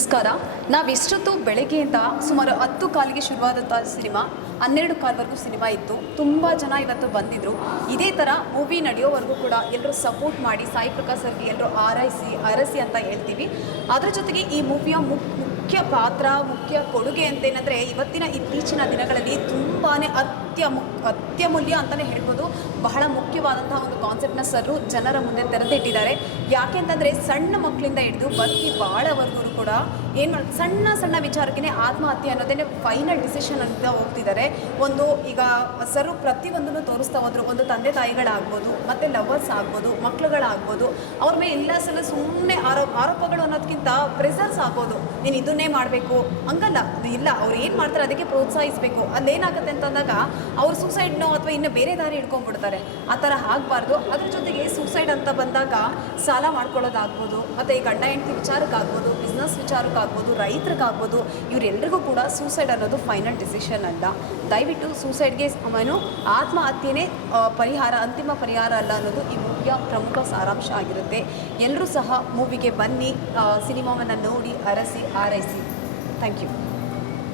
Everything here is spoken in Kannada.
ನಮಸ್ಕಾರ. ನಾವಿಷ್ಟೊತ್ತು ಬೆಳಗ್ಗೆಯಿಂದ ಸುಮಾರು 10 ಕಾಲಿಗೆ ಶುರುವಾದಂಥ ಸಿನಿಮಾ 12 ಕಾಲ್ವರೆಗೂ ಸಿನಿಮಾ ಇತ್ತು. ತುಂಬ ಜನ ಇವತ್ತು ಬಂದಿದ್ದರು. ಇದೇ ಥರ ಮೂವಿ ನಡೆಯೋವರೆಗೂ ಕೂಡ ಎಲ್ಲರೂ ಸಪೋರ್ಟ್ ಮಾಡಿ ಸಾಯಿ ಪ್ರಕಾಶ್ ಸರ್ಗೆ ಎಲ್ಲರೂ ಅರಸಿ ಅಂತ ಹೇಳ್ತೀವಿ. ಅದರ ಜೊತೆಗೆ ಈ ಮೂವಿಯ ಮುಖ್ಯ ಪಾತ್ರ, ಮುಖ್ಯ ಕೊಡುಗೆ ಅಂತೇನೆಂದರೆ ಇತ್ತೀಚಿನ ದಿನಗಳಲ್ಲಿ ತುಂಬಾ ಅತ್ಯಮೂಲ್ಯ ಅಂತಲೇ ಹೇಳ್ಬೋದು. ಬಹಳ ಮುಖ್ಯವಾದಂತಹ ಒಂದು ಕಾನ್ಸೆಪ್ಟ್ನ ಸರ್ ಜನರ ಮುಂದೆ ತೆರೆದಿಟ್ಟಿದ್ದಾರೆ. ಯಾಕೆ ಅಂತಂದರೆ ಸಣ್ಣ ಮಕ್ಕಳಿಂದ ಹಿಡಿದು ಬಾಳವರೆಗೂ ಕೂಡ ಸಣ್ಣ ವಿಚಾರಕ್ಕೆ ಆತ್ಮಹತ್ಯೆ ಅನ್ನೋದೇ ಫೈನಲ್ ಡಿಸಿಷನ್ ಅಂತ ಹೋಗ್ತಿದ್ದಾರೆ. ಈಗ ಸರ್ ಪ್ರತಿಯೊಂದನ್ನು ತೋರಿಸ್ತಾ ಹೋದ್ರು. ಒಂದು ತಂದೆ ತಾಯಿಗಳಾಗ್ಬೋದು, ಮತ್ತು ಲವರ್ಸ್ ಆಗ್ಬೋದು, ಮಕ್ಕಳುಗಳಾಗ್ಬೋದು, ಅವ್ರ ಮೇಲೆ ಇಲ್ಲ ಸುಮ್ಮನೆ ಆರೋಪಗಳು ಅನ್ನೋದಕ್ಕಿಂತ ಪ್ರೆಸರ್ಸ್ ಆಗ್ಬೋದು. ನೀನು ಇದನ್ನೇ ಮಾಡಬೇಕು ಹಂಗಲ್ಲ, ಅದು ಇಲ್ಲ, ಅವ್ರು ಏನು ಮಾಡ್ತಾರೆ ಅದಕ್ಕೆ ಪ್ರೋತ್ಸಾಹಿಸಬೇಕು. ಅಲ್ಲೇನಾಗುತ್ತೆ ಅಂತಂದಾಗ ಅವ್ರು ಸೂಸೈಡ್ನೋ ಅಥವಾ ಇನ್ನು ಬೇರೆ ದಾರಿ ಹಿಡ್ಕೊಂಡ್ಬಿಡ್ತಾರೆ. ಆ ಥರ ಆಗಬಾರ್ದು. ಅದ್ರ ಜೊತೆಗೆ ಸೂಸೈಡ್ ಅಂತ ಬಂದಾಗ ಸಾಲ ಮಾಡ್ಕೊಳ್ಳೋದಾಗ್ಬೋದು, ಮತ್ತು ಈ ಗಂಡ ಹೆಂಡತಿ ವಿಚಾರಕ್ಕಾಗ್ಬೋದು, ಬಿಸ್ನೆಸ್ ವಿಚಾರಕ್ಕಾಗ್ಬೋದು, ರೈತರಿಗಾಗ್ಬೋದು, ಇವರೆಲ್ಲರಿಗೂ ಕೂಡ ಸೂಸೈಡ್ ಅನ್ನೋದು ಫೈನಲ್ ಡಿಸಿಷನ್ ಅಲ್ಲ. ದಯವಿಟ್ಟು ಸೂಸೈಡ್ಗೆ ಆತ್ಮಹತ್ಯೆನೇ ಅಂತಿಮ ಪರಿಹಾರ ಅಲ್ಲ ಅನ್ನೋದು ಈ ಮೂವಿಯ ಪ್ರಮುಖ ಸಾರಾಂಶ ಆಗಿರುತ್ತೆ. ಎಲ್ಲರೂ ಸಹ ಮೂವಿಗೆ ಬನ್ನಿ, ಸಿನಿಮಾವನ್ನು ನೋಡಿ ಅರಸಿ ಆರೈಸಿ. Thank you.